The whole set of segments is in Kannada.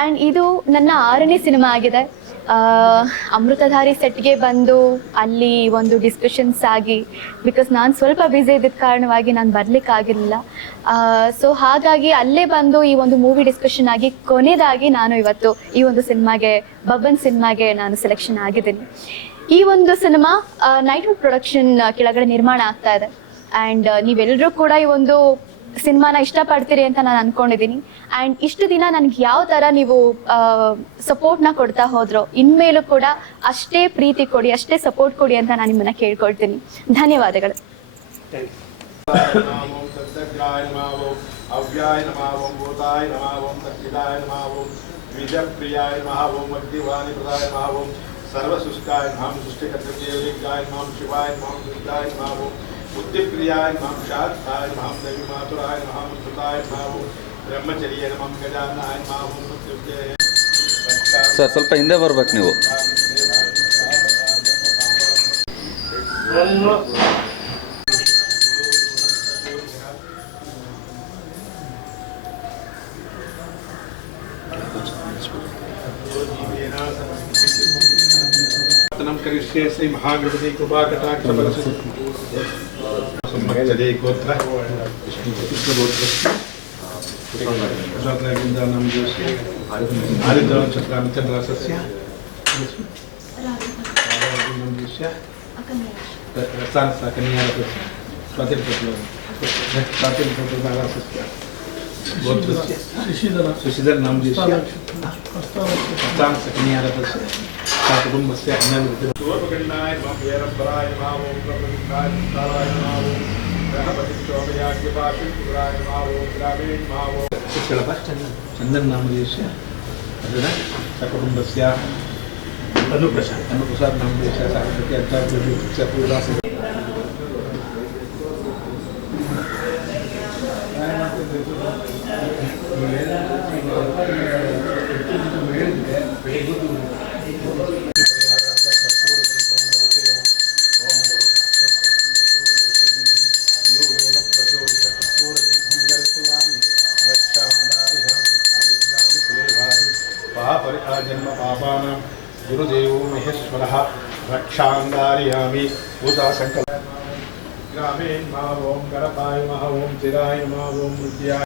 ಆ್ಯಂಡ್ ಇದು ನನ್ನ 6ನೇ ಸಿನಿಮಾ ಆಗಿದೆ. ಅಮೃತಧಾರಿ ಸೆಟ್ಗೆ ಬಂದು ಅಲ್ಲಿ ಒಂದು ಡಿಸ್ಕಷನ್ಸ್ ಆಗಿ, ಬಿಕಾಸ್ ನಾನು ಸ್ವಲ್ಪ ಬ್ಯುಸಿ ಇದ್ದಿದ್ದ ಕಾರಣವಾಗಿ ನಾನು ಬರಲಿಕ್ಕಾಗಿರಲಿಲ್ಲ. ಸೊ ಹಾಗಾಗಿ ಅಲ್ಲೇ ಬಂದು ಈ ಒಂದು ಮೂವಿ ಡಿಸ್ಕಷನ್ ಆಗಿ ಕೊನೆಯದಾಗಿ ನಾನು ಇವತ್ತು ಈ ಒಂದು ಸಿನಿಮಾಗೆ, ಬಬ್ಬನ್ ಸಿನಿಮಾಗೆ ನಾನು ಸೆಲೆಕ್ಷನ್ ಆಗಿದ್ದೀನಿ. ಈ ಒಂದು ಸಿನಿಮಾ ನೈಟ್ವುಡ್ ಪ್ರೊಡಕ್ಷನ್ ಕೆಳಗಡೆ ನಿರ್ಮಾಣ ಆಗ್ತಾ ಇದೆ. ಆ್ಯಂಡ್ ನೀವೆಲ್ಲರೂ ಕೂಡ ಈ ಒಂದು ಸಿನಿಮಾನ ಇಷ್ಟಪಡ್ತೀರಿ ಅಂತ ನಾನು ಅನ್ಕೊಂಡಿದ್ದೀನಿ. ಆ್ಯಂಡ್ ಇಷ್ಟು ದಿನ ನನಗೆ ಯಾವ ಥರ ನೀವು ಸಪೋರ್ಟ್ನ ಕೊಡ್ತಾ ಹೋದ್ರೋ, ಇನ್ಮೇಲೂ ಕೂಡ ಅಷ್ಟೇ ಪ್ರೀತಿ ಕೊಡಿ, ಅಷ್ಟೇ ಸಪೋರ್ಟ್ ಕೊಡಿ ಅಂತ ನಾನು ನಿಮ್ಮನ್ನ ಕೇಳ್ಕೊಳ್ತೀನಿ. ಧನ್ಯವಾದಗಳು. बुद्धिप्रियाय नमः शास्त्राय नमः देवी मातुराय नमः मुक्ताय नमः ब्रह्मचर्य नमः गजाननाय नमः मृत्युंजय. ಸರ್ ಸ್ವಲ್ಪ ಹಿಂದೆ ಬರ್ಬೇಕು ನೀವು. करिष्ये श्री महागणपति कृपा कटाक्ष संवत्सरे गोत्र आदित्यचन्द्रस्य गोत्रस्य सुशीधर नाम कुटुंबस्य शोभगण्डाय नमः वीरभद्राय नमः ओम प्रभुदाय नमः ओम गणपति चौबयाग्यपाशुराय नमः ओम ग्रामे नमः ओम चंदन नामदेशस्य अदना कुटुंबस्य अनुप्रसाद नामदेशस्य साहित्य अध्यात्मिक पूरा जन्म पापानां गुरुदेवो महेश्वरः रक्षांगारयामि पूजा संकल्प ग्रामे नमः ओम गणपाय नमः ओम चिराय नमः ओम विद्याय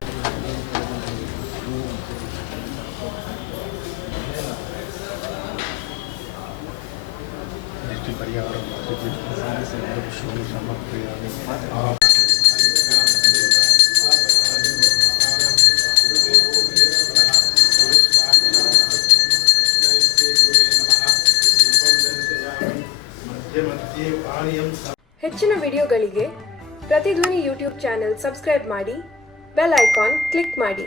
दृष्टि परिहारं समर्पयामि. ಹೆಚ್ಚಿನ ವಿಡಿಯೋಗಳಿಗೆ ಪ್ರತಿಧ್ವನಿ ಯೂಟ್ಯೂಬ್ ಚಾನೆಲ್ ಸಬ್ಸ್ಕ್ರೈಬ್ ಮಾಡಿ, ಬೆಲ್ ಐಕಾನ್ ಕ್ಲಿಕ್ ಮಾಡಿ.